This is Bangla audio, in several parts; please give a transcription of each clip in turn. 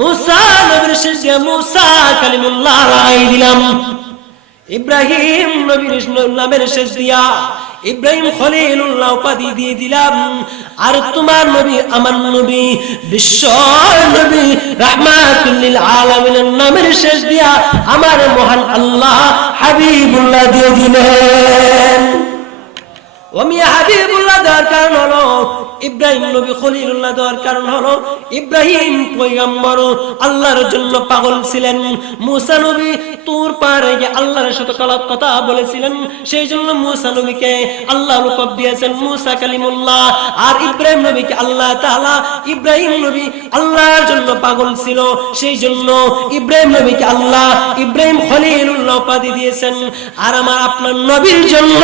মুসা নবীর শেষ দিয়া মুসা কালিমুল্লাহ লাগাই দিলাম, ইব্রাহিম নবীর নামের শেষ দিয়া ইব্রাহিম খলিলুল্লাহ উপাধি দিয়ে দিলাম। আর তোমার নবী আমার নবী বিশ্ব নবী রাহমাতুল লিল আলামিনের নামের শেষ দিয়া আমার মহান আল্লাহ হাবিবুল্লাহ দিয়ে দিলেন। ওমিয়া হাবিবুল্লাহ দেওয়ার কারণ হলো ইব্রাহিম নবী খলিলুল্লাহ দেওয়ার কারণ হলো ইব্রাহিম পয়গম্বর আল্লাহর জন্য পাগল ছিলেন। মুসা নবী তুর পাহাড়ে গিয়ে আল্লাহর সাথে কথা বলেছিলেন, সেই জন্য মুসা নবীকে আল্লাহ লকব দিয়েছেন মুসা কালিমুল্লাহ। আর ইব্রাহিম নবীকে আল্লাহ তাআলা, ইব্রাহিম নবী আল্লাহর জন্য পাগল ছিল, সেই জন্য ইব্রাহিম নবীকে আল্লাহ ইব্রাহিম খলিলুল্লাহ উপাধি দিয়েছেন। আর আমার আপনার নবীর জন্য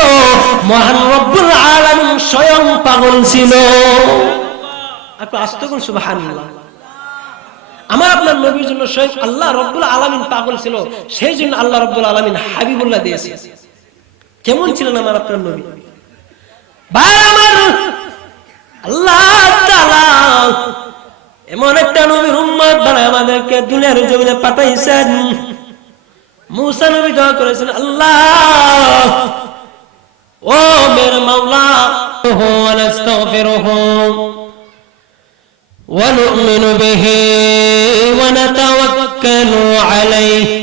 মহান রব্বুল আলামিন স্বয়ং পাগল ছিল। আপনি আসতে কোন সুবহানাল্লাহ। আমার আপনার নবীর জন্য স্বয়ং আল্লাহ রব্বুল আলামিন পাগল ছিল, সেই জন্য আল্লাহ রব্বুল আলামিন হাবিবুল্লাহ দিয়েছে। কেমন ছিলেন আমার আপনার নবী? ভাই আমার, আল্লাহ তাআলা এমন একটা নবীর উম্মত বানায় আমাদেরকে দুনিয়ার জমিনে পাঠাইছেন। মুসা নবী দোয়া করেছেন, আল্লাহ ও মেরে মাওলা ওয়া নাস্তাগফিরুহু ওয়া নু'মিনু বিহি ওয়া নাতাওয়াক্কালু আলাইহি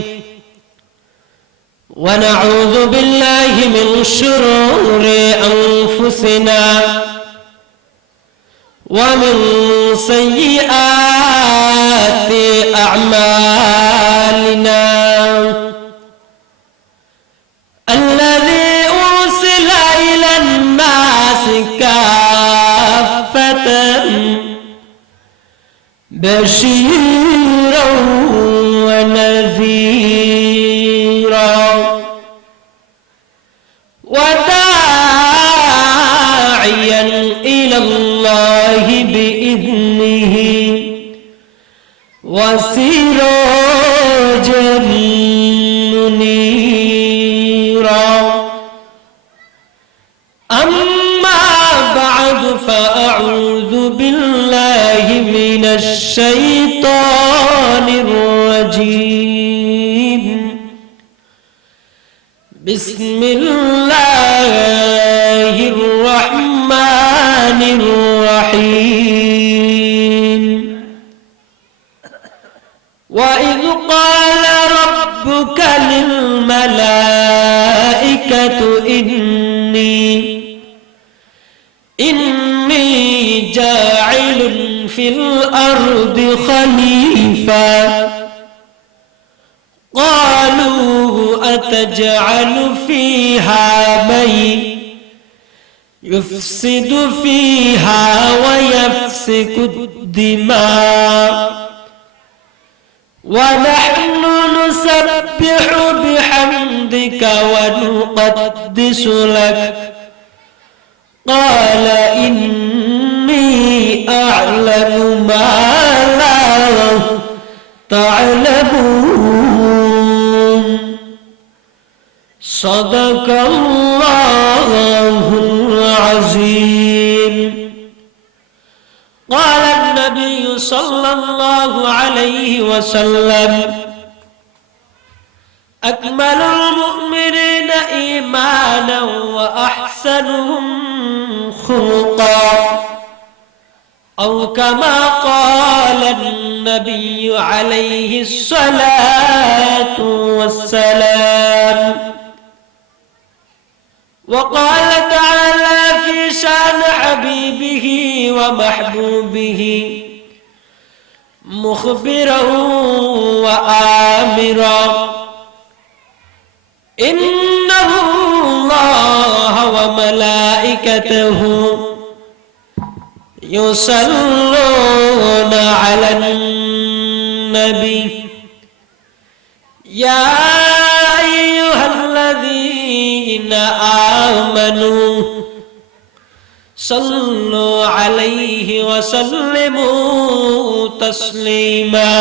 ওয়া নাউযু বিল্লাহি মিন শুরুরি আনফুসিনা ওয়া মিন সাইয়্যাতি আ'মালিনা الذي أرسل إلى الناس كافة بشيرا ونذيرا وداعيا إلى الله بإذنه وسراجا منيرا. أما بعد فأعوذ بالله من الشيطان الرجيم. بسم الله الرحمن الرحيم. وإذ قال ربك للملائكة إني جاعل في الأرض خليفة قالوا أتجعل فيها من يفسد فيها ويفسك الدماء ونحن نسبح بحمدك ونقدس لك قال إني أعلم ما لا تعلمون. صدق الله العظيم. قال النبي صلى الله عليه وسلم أكمل المؤمنين إيمانا وأحسنهم خلقا أو كما قال النبي عليه الصلاة والسلام. وقال تعالى في شأن حبيبه ومحبوبه مخبرا وآمرا إن الله وملائكته يصلون على النبي يا أيها الذين آمنوا صلوا عليه وسلموا تسليما.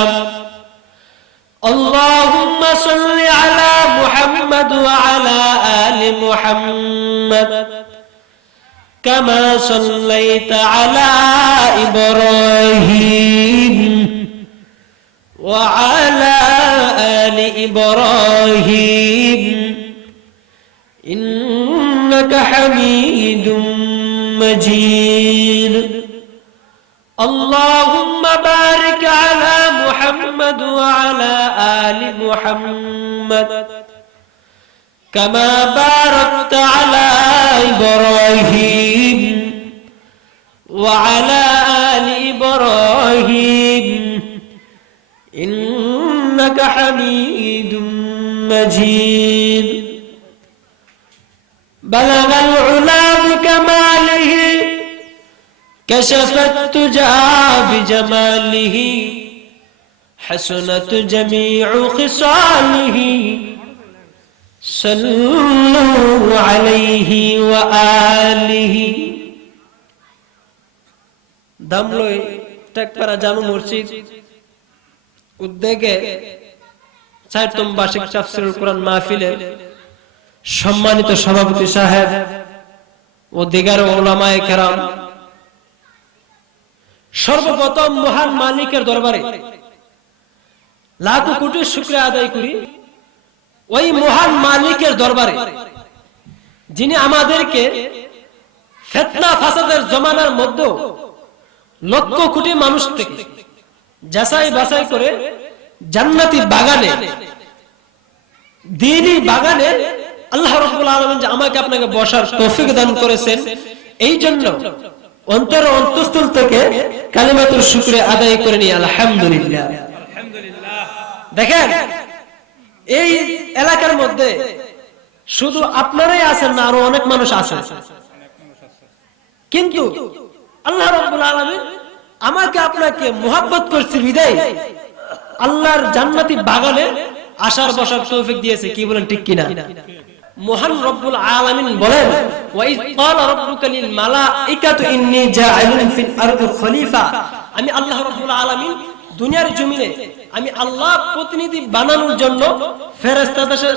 اللهم صل على محمد وعلى آل محمد كما صليت على إبراهيم وعلى آل إبراهيم إنك حميد مجيد اللهم بارك على محمد وعلى آل محمد كما باركت على إبراهيم وعلى آل إبراهيم إنك حميد مجيد بلغ العلا بكماله كشف التجى بجماله حسنت جميع خصاله صلوا عليه وآله দামলই টেকপাড়া জামে মসজিদ উদ্যোগে 4ম বার্ষিক তাফসীরুল কোরআন মাহফিলের সম্মানিত সভাপতি সাহেব ও দিগার উলামায়ে কেরাম, সর্বপ্রথম মহান মালিকের দরবারে লাখ কোটি শুকরিয়া আদায় করি। ওই মহান মালিকের দরবারে যিনি আমাদেরকে ফিতনা ফাসাদের জমানার মধ্যে লক্ষ কোটি মানুষ থেকে যাচাই বাছাই করে জান্নাতি বাগানে, দ্বীনি বাগানে আল্লাহ রাব্বুল আলামিন যে আমাকে আপনাকে বসার তৌফিক দান করেছেন, এই জন্য অন্তর অন্তঃস্থল থেকে কালিমাতুল শুকরিয়া আদায় করে নি আলহামদুলিল্লাহ। দেখেন এই এলাকার মধ্যে শুধু আপনারাই আছেন না, আরো অনেক মানুষ আছেন, কিন্তু আল্লাহ রাব্বুল আলামিন আমাকে আপনাকে মুহাব্বত করছে বিদায় আল্লাহর জান্নাতি বাগানে আসার বসার তৌফিক দিয়েছে। কি বলেন ঠিক কিনা? মহান রব্বুল আলামিন বলেন, ওয়া ইয ক্বালা রাব্বুকা লিল মালাইকাতু ইন্নী জাইলুন ফিল আরদি খলিফা। আমি আল্লাহ রব্বুল আলামিন দুনিয়ার জমিনে আমি আল্লাহ প্রতিনিধি বানানোর জন্য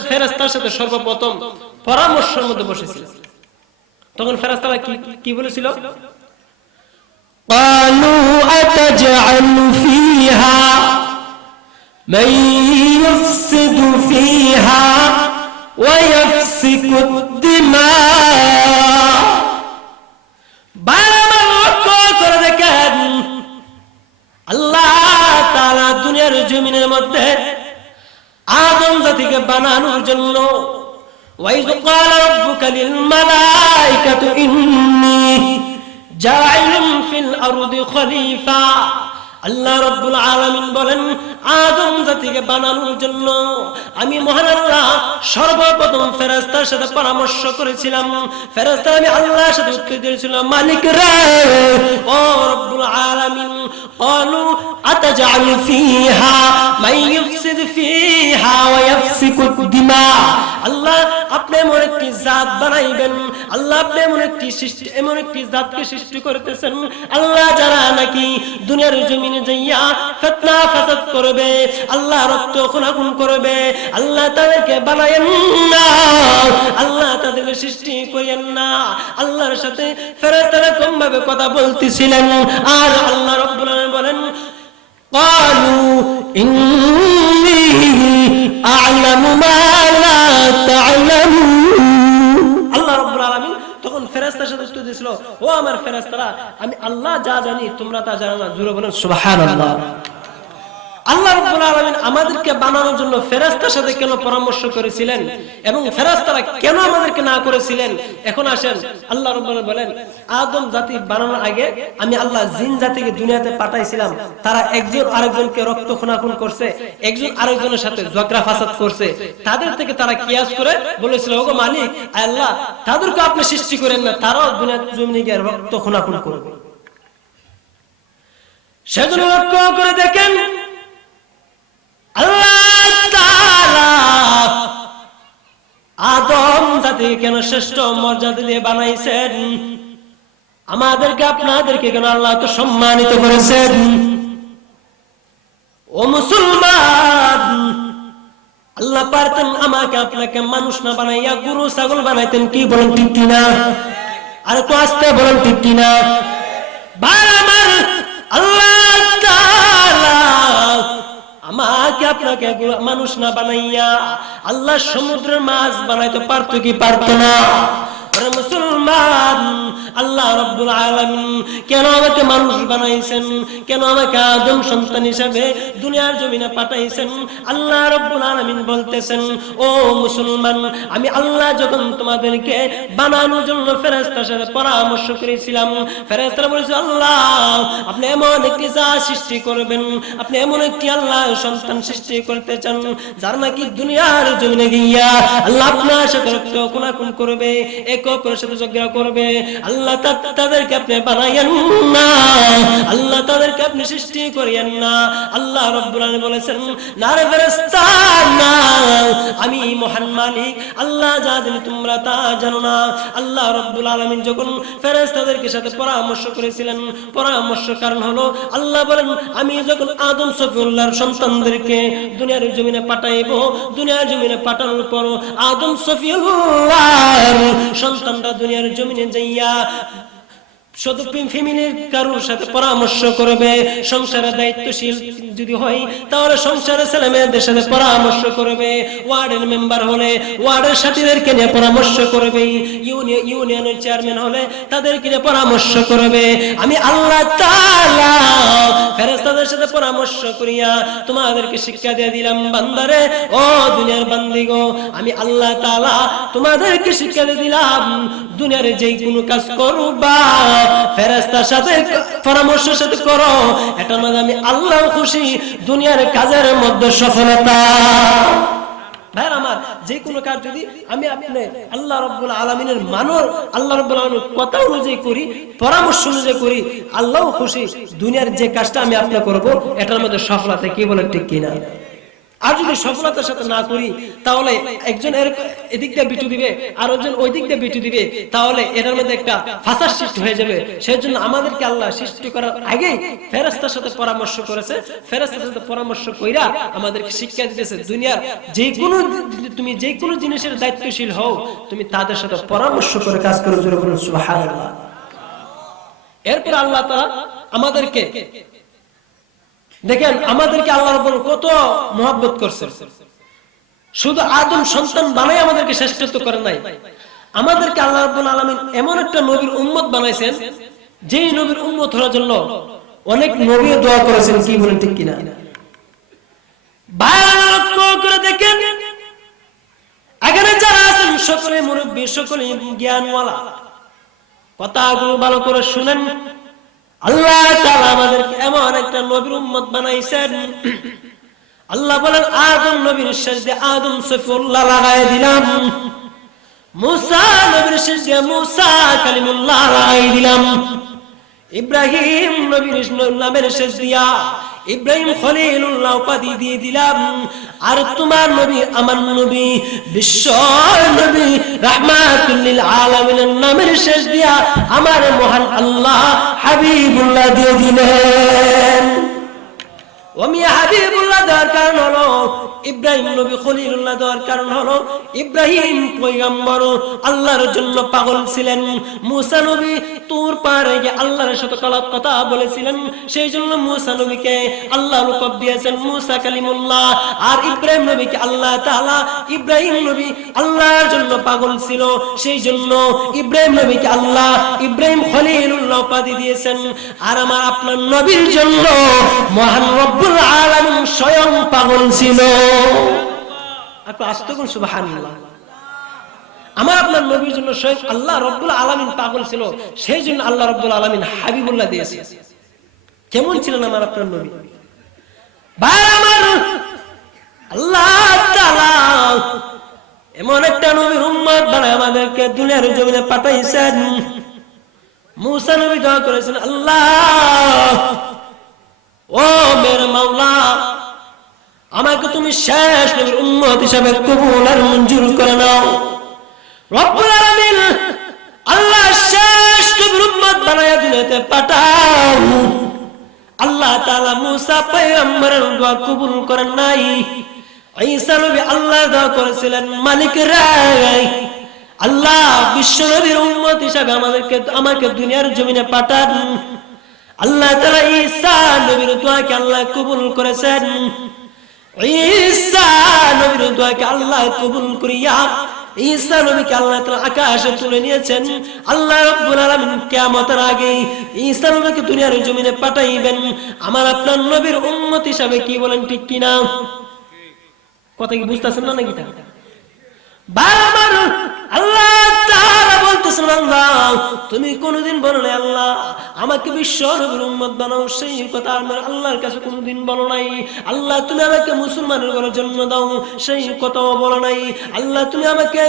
ফেরেশতার সাথে সর্বপ্রথম পরামর্শের মধ্যে বসেছিলাম। তখন ফেরেশতারা কি বলেছিল? ক্বালু আতাজআলু ফিহা মান ইউফসিদু ফিহা ওয়া ইয়াফসিকু দিমা। বারবার লক্ষ্য করে দেখেন আল্লাহ তাআলা দুনিয়ার জমিনের মধ্যে আদম জাতিকে বানানোর জন্য ওয়া ইয ক্বালা রাব্বুকা লিল মালাইকাতু ইন্নী জাইলুন ফিল আরদি খলিফা। আল্লাহ রাব্বুল আলামিন বলেন, আদম জাতিকে বানানোর জন্য আমি মহান আল্লাহ সর্বপ্রথম ফেরেশতার সাথে পরামর্শ করেছিলাম। ফেরেশতা আমি আল্লাহর সাথে উত্তর দিয়েছিলাম, মালিক রে ও রব্বুল আলামিন, ক্বালু আতাজআলু ফিহা মান ইউফসিদু ফিহা ওয়া ইয়াফসিকু দিমা। আল্লাহ আপনি এমন একটি জাত বানাইবেন, আল্লাহ আপনি এমন একটি জাতকে সৃষ্টি করতেছেন আল্লাহ যারা নাকি দুনিয়ার জমিনে যাইয়া ফিতনা ফাসাদ করবে, আল্লাহ রক্ত খুনাখুন করবে, আল্লাহ তাদেরকে বানায়েন না, আল্লাহ তাদেরকে সৃষ্টি করেন না। আল্লাহর সাথে ফেরেশতারা কম ভাবে কথা বলতেছিলেন, আর আল্লাহ রাব্বুল আলামিন বলেন, ক্বালু ইন্নী আ'লামু মা লা তা'লামুন। আল্লাহ রাব্বুল আলামিন তখন ফেরেশতার সাথে উত্তর দিয়েছিল, ও আমার ফেরেশতারা আমি আল্লাহ যা জানি তোমরা তা জানো না। জোরে বলেন সুবহানাল্লাহ। আল্লাহ রাব্বুল আলামিন আমাদেরকে বানানোর জন্য ফেরেশতার সাথে কেন পরামর্শ করেছিলেন এবং ফেরেশতারা কেন আমাদেরকে না করেছিলেন? এখন আসেন আল্লাহ রাব্বুল আলামিন বলেন, আদম জাতি বানানোর আগে আমি আল্লাহ জিন জাতিকে দুনিয়াতে পাঠাইছিলাম, তারা একজন আরেকজনকে রক্ত খুনাখুন করছে, একজন আরেকজনের সাথে ঝগড়া ফাসাদ করছে, তাদের থেকে তারা কিয়াস করে বলেছিল, ওগো মালিক আল্লাহ তাদেরকে আপনি সৃষ্টি করেন না, তারাও দুনিয়ার জমিনে গিয়ে রক্ত খুনাখুন করবে। সেজন্য লক্ষ্য করে দেখেন আল্লাহ তাআলা আদম জাতিকে কেন শ্রেষ্ঠ মর্যাদা দিয়ে বানাইছেন, আমাদেরকে আপনাদেরকে কেন আল্লাহ তো সম্মানিত করেছেন। ও মুসলমান, আল্লাহ পারতেন আমাকে আপনাকে মানুষ না বানাইয়া গরু ছাগল বানাইতেন। কি বলেন ঠিক কিনা? আর তো আস্তে বলেন ঠিক কিনা? ভাই আমার, আল্লাহ তাআলা আপনাকে মানুষ না বানাইয়া আল্লাহ সমুদ্রের মাছ বানাইতে পারতো কি পারতো না? মুসলমান, আল্লাহ রাব্বুল আলামিন কেন আমাকে মানুষ বানাইছেন, কেন আমাকে আদম সন্তান হিসেবে দুনিয়ার জমিনে পাঠাইছেন? আল্লাহ রাব্বুল আলামিন বলতেছেন, ও মুসলমান, আমি আল্লাহ যখন তোমাদেরকে বানানোর জন্য ফেরেশতার সাথে পরামর্শ করেছিলাম, ফেরেশতারা বলেছে, আল্লাহ আপনি এমন একটি জাত সৃষ্টি করবেন, আপনি এমন একটি আল্লাহ সন্তান সৃষ্টি করতে চান যার নাকি দুনিয়ার জমিনে গিয়া আল্লাহ আপনার সাথে রক্ত কোনাকুন করবে, এক অপরের সাথে ঝগড়া করবে। আল্লাহ তাদেরকে আপনি বানাইয়েন না, আল্লাহ তাদেরকে আপনি সৃষ্টি করিয়েন না। আল্লাহ রাব্বুল আলামিন বলেছেন, না রে ফেরেশতা, না, আমি মহান মালিক আল্লাহ যা জানি তোমরা তা জানো না। আল্লাহ রাব্বুল আলামিন যখন ফেরেশতাদেরকে সাথে পরামর্শ করেছিলেন, পরামর্শ কারণ হলো আল্লাহ বলেন, আমি যখন আদম সফিউল্লাহর সন্তানদেরকে দুনিয়ার জমিনে পাঠাইবো, দুনিয়ার জমিনে পাঠানোর পর আদম সফিউল্লাহর সন্তানরা দুনিয়ার জমিনে যাইয়া শুধু ফ্যামিলির কারোর সাথে পরামর্শ করবে, সংসারের দায়িত্বশীল যদি হয় তাহলে সংসারের ছেলে মেয়েদের সাথে পরামর্শ করবে, ওয়ার্ডের মেম্বার হলে ওয়ার্ডের সাথীদেরকে নিয়ে পরামর্শ করবে, ইউনিয়নের চেয়ারম্যান হলে তাদেরকে নিয়ে পরামর্শ করবে। আমি আল্লাহ তাআলা ফেরেশতাদের সাথে পরামর্শ করিয়া তোমাদেরকে শিক্ষা দিয়ে দিলাম, বান্দারে, ও দুনিয়ার বান্দিগো, আমি আল্লাহ তাআলা তোমাদেরকে শিক্ষা দিয়ে দিলাম, দুনিয়ার যেই কোনো কাজ করবা ফেরেশতার সাথে পরামর্শের সাথে করো, এটা মানে আমি আল্লাহ খুশি, দুনিয়ার কাজের মধ্যে সফলতা। ভাই আমার, যে কোনো কাজ যদি আমি আপনি আল্লাহ রাব্বুল আলামিনের মানর, আল্লাহ রাব্বুল আলামিনের কথা অনুযায়ী করি, পরামর্শ অনুযায়ী করি, আল্লাহ খুশি, দুনিয়ার যে কাজটা আমি আপনি করব এটার মধ্যে সফলতা, কি বলে ঠিক কিনা? আর যদি সফলতার সাথে না করি তাহলে একজন এদিক দিয়ে বিটু দিবে আর একজন ওই দিক দিয়ে বিটু দিবে, তাহলে এটার মধ্যে একটা ফাসাদ সৃষ্টি হয়ে যাবে। সেই জন্য আমাদেরকে আল্লাহ সৃষ্টি করার আগেই ফেরেশতার সাথে পরামর্শ করেছে, ফেরেশতার সাথে পরামর্শ কইরা আমাদেরকে শিক্ষা দিতেছে, দুনিয়ার তুমি যে কোনো জিনিসের দায়িত্বশীল হও, তুমি তাদের সাথে পরামর্শ করে কাজ করো। জোরে বলুন সুবহানাল্লাহ। এরপর আল্লাহ তাআলা আমাদেরকে দেখেন, আমাদেরকে আল্লাহ রাব্বুল কত মহব্বত করছেন। শুধু আদম সন্তান বানাই আমাদেরকে শ্রেষ্ঠত্ব করে নাই, আমাদেরকে আল্লাহ রাব্বুল আলামিন এমন একটা নবীর উম্মত বানাইছেন, যেই নবীর উম্মত হওয়ার জন্য অনেক নবী দোয়া করেছেন, কি বলেন ঠিক কিনা? বাইরে লক্ষ্য করে দেখেন, এখানে যারা আছেন সকলে মুরব্বী, সকলে জ্ঞানওয়ালা, কথাগুলো ভালো করে শুনেন। আল্লাহ তাআলা আমাদেরকে এমন একটা নবীর উম্মত বানাইছেন। আল্লাহ বলেন, আদম নবীর শেষ দিয়ে আদম সফিউল্লাহ লাগাই দিলাম, মুসা নবীর শেষ দিয়ে মুসা কালিমুল্লাহ লাগাই দিলাম, ইব্রাহিম নবীর নামের শেষ দিয়া ইব্রাহিম খলিলুল্লাহ উপাধি দিয়ে দিলাম। আর তোমার নবী, আমার নবী, বিশ্ব নবী রাহমাতুল লিল আলামিনের নামের শেষ দিয়া আমার মহান আল্লাহ হাবিবুল্লাহ দিয়ে দিলেন। ওমি হাবিবুল্লাহ দেওয়ার কারণ হলো, ইব্রাহিম নবী খলিলুল্লাহ দেওয়ার কারণ হলো, ইব্রাহিম পয়গম্বর আল্লাহর জন্য পাগল ছিলেন। মুসা নবী তুর পাহাড়ে গিয়ে আল্লাহর সাথে কথা বলেছিলেন, সেই জন্য মুসা নবীকে আল্লাহ লকব দিয়েছেন মুসা কালিমুল্লাহ। আর ইব্রাহিম নবীকে আল্লাহ তাআলা, ইব্রাহিম নবী আল্লাহর জন্য পাগল ছিল, সেই জন্য ইব্রাহিম নবীকে আল্লাহ ইব্রাহিম খলিলুল্লাহ উপাধি দিয়েছেন। আর আমার আপনার নবীর জন্য মহান রব্বুল আলামিন স্বয়ং পাগল ছিল। আপনি আস্তে বলুন সুবহানাল্লাহ। আমার আপনার নবীর জন্য স্বয়ং আল্লাহ রাব্বুল আলামিন পাগল ছিল, সেই জন্য আল্লাহ রাব্বুল আলামিন হাবিবুল্লাহ দিয়েছে। কেমন ছিলেন আমার আপনার নবী? ভাই আমার, আল্লাহ তাআলা এমন একটা নবীর উম্মত বানায় আমাদেরকে দুনিয়ার জমিনে পাঠাইছেন। মুসা নবী দোয়া করেছেন, আল্লাহ, ও মেরে মাওলা, আমাকে তুমি শেষ নবীর উম্মত হিসেবে কবুল আর মঞ্জুর করে নাও। রব্বুল আলামিন আল্লাহ শেষ নবীর উম্মত বানায়া দুনিয়াতে পাঠাও। আল্লাহ তাআলা মুসা পয়গম্বরের দোয়া কবুল করেন নাই। ঈসা নবী আল্লাহ দোয়া করেছিলেন, মালিক রে, আল্লাহ বিশ্ব নবীর উম্মত হিসেবে আমাকে দুনিয়ার জমিনে পাঠান। আল্লাহ তাআলা ঈসা নবীর দোয়াকে আল্লাহ কবুল করেছেন। ঈসা নবীর দোয়াকে আল্লাহ কবুল করিয়া ঈসা নবীকে আল্লাহ তাআলা আকাশে তুলে নিয়েছেন। আল্লাহ রাব্বুল আলামিন কিয়ামতের আগে ঈসা নবীকে দুনিয়ার জমিনে পাঠাইবেন। আমার আপনার নবীর উম্মত হিসাবে কি বলেন, ঠিক কি না? কথা কি বুঝতেছেন না নাকি? বারবার আল্লাহ তাআলা বলতেছেন, আল্লাহ তুমি কোনদিন বলো নাই আল্লাহ আমাকে বিশ্ব নবীর উম্মত বানাও, সেই কথা আমার আল্লাহর কাছে কোনদিন বলো নাই। আল্লাহ তুমি আমাকে মুসলমানের ঘরে জন্ম দাও, সেই কথাও বলো নাই। আল্লাহ তুমি আমাকে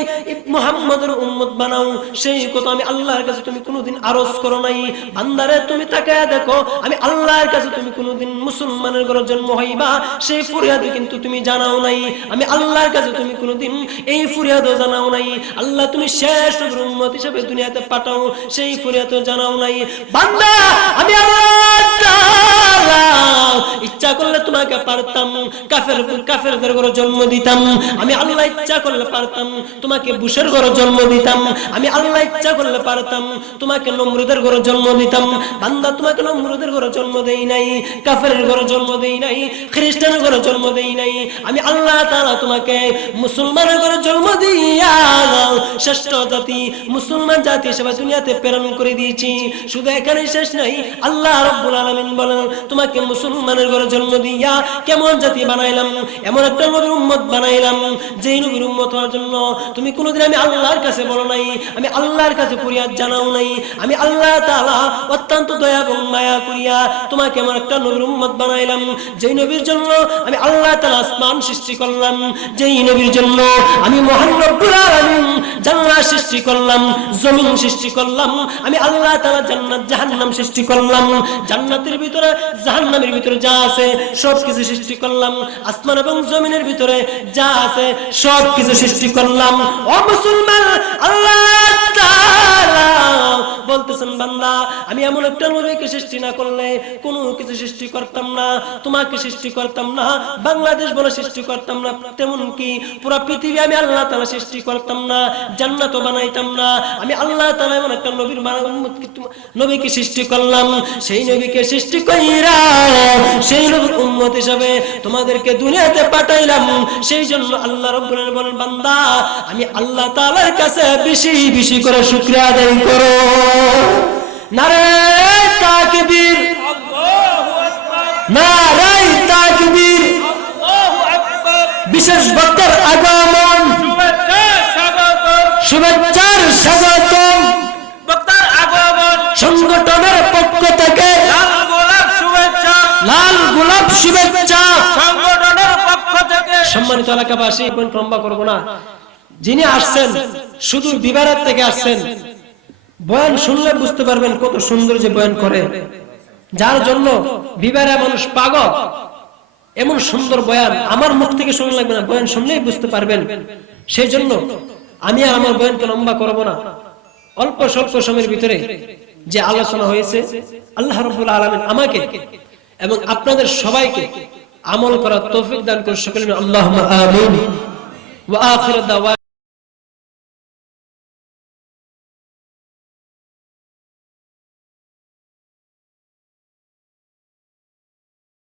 মুহাম্মদের উম্মত বানাও, সেই কথা আমি আল্লাহর কাছে তুমি কোনদিন আরজ করো নাই। বান্দারে তুমি তাকায়া দেখো, আমি আল্লাহর কাছে তুমি কোনদিন মুসলমানের ঘরে জন্ম হইবা সেই ফরিয়াদ কিন্তু তুমি জানাও নাই। আমি আল্লাহর কাছে তুমি কোনদিন এই ফরিয়াদও জানাও নাই। আল্লাহ তুমি শেষ নবীর উম্মত হিসেবে দুনিয়াতে পাঠাও, সেই ফরিয়াদও জানাও নাই। বান্দা আমি আল্লাহ তাআলা ইচ্ছা করলে তোমাকে পারতাম কাফেরদের ঘরে জন্ম দিতাম। আমি আল্লাহ ইচ্ছা করলে পারতাম তোমাকে বুশের ঘরে জন্ম দিতাম। আমি আল্লাহ ইচ্ছা করলে পারতাম তোমাকে নমরুদের ঘরে জন্ম দিতাম। বান্দা তোমাকে নমরুদের ঘরে জন্ম দেই নাই, কাফেরের ঘরে জন্ম দেই নাই, খ্রিস্টানের ঘরে জন্ম দেই নাই। আমি আল্লাহ তাআলা তোমাকে মুসলমানের ঘরে জন্ম দিয়া শ্রেষ্ঠ জাতি মুসলমান জাতি হিসেবে দুনিয়াতে প্রেরণ করে দিয়েছি। শুধু এখানে শেষ নাই, আল্লাহ রাব্বুল আলামিন বলেন তোমাকে মুসলমানের ঘরে জন্ম দিয়া কেমন জাতি বানাইলাম, এমন একটা নবীর উম্মত বানাইলাম যেই নবীর উম্মত হওয়ার জন্য তুমি কোনোদিন আমি আল্লাহর কাছে বলো নাই, আমি আল্লাহর কাছে ফরিয়াদ জানাও নাই। আমি আল্লাহ তাআলা অত্যন্ত দয়া এবং মায়া করিয়া তোমাকে এমন একটা নবীর উম্মত বানাইলাম যেই নবীর জন্য আমি আল্লাহ তাআলা আসমান সৃষ্টি করলাম, যেই নবীর জন্য আমি মহান রব্বুল আলামিন জান্নাত সৃষ্টি করলাম, জমিন সৃষ্টি করলাম। আমি আল্লাহ তাআলা জান্নাত জাহান্নাম সৃষ্টি করলাম। জান্নাতের ভিতরে জাহান্নামের ভিতরে যা আছে সব কিছু সৃষ্টি করলাম। আসমান এবং জমিনের ভিতরে যা আছে সব কিছু সৃষ্টি করলাম। ও মুসলমান, আল্লাহ তাআলা বলতেছেন বান্দা আমি এমন একটা নবীকে সৃষ্টি না করলে কোনো কিছু সৃষ্টি করতাম না, তোমাকে সৃষ্টি করতাম না, বাংলাদেশ বলে সৃষ্টি করতাম না, তেমন কি পুরো পৃথিবী আমি আল্লাহ তাআলা সৃষ্টি করতাম না, জান্নাতও বানাইতাম না। আমি আল্লাহ তাআলা এমন একটা নবীকে সৃষ্টি করলাম, সেই নবীকে সৃষ্টি কইরা সেই নবীর উম্মত হিসাবে তোমাদেরকে দুনিয়াতে পাঠাইলাম। সেই জন্য আল্লাহ রাব্বুল আলামিন বলেন বান্দা আমি আল্লাহ তাআলার কাছে বেশি বেশি করে শুকরিয়া আদায় করো। নারে তাকবীর, আল্লাহু আকবার, নারে তাকবীর, আল্লাহু আকবার। বিশেষ বক্তার আগমন, শুভেচ্ছার স্বাগতম, বক্তার আগমন সংগঠনের পক্ষ থেকে লাল গোলাপ শুভেচ্ছা, লাল গোলাপ শুভেচ্ছা সংগঠনের পক্ষ থেকে। সম্মানিত এলাকাবাসী, লম্বা করব না, যিনি আসছেন শুধু বিবারের থেকে আসছেন, বয়ান শুনলে বুঝতে পারবেন কত সুন্দর যে বয়ান করে, যার জন্য বিবারে মানুষ পাগল। এমন সুন্দর বয়ান আমার মুখ থেকে শুনলে লাগবে না, বয়ান শুনলেই বুঝতে পারবেন। সেই জন্য আমি আর আমার বয়ানকে লম্বা করব না। অল্প স্বল্প সময়ের ভিতরে যে আলোচনা হয়েছে আল্লাহ রাব্বুল আলামিন আমাকে এবং আপনাদের সবাইকে আমল করার তৌফিক দান করুন। সকলে আল্লাহুম্মা আমিন। ওয়া আখিরু দাওয়া।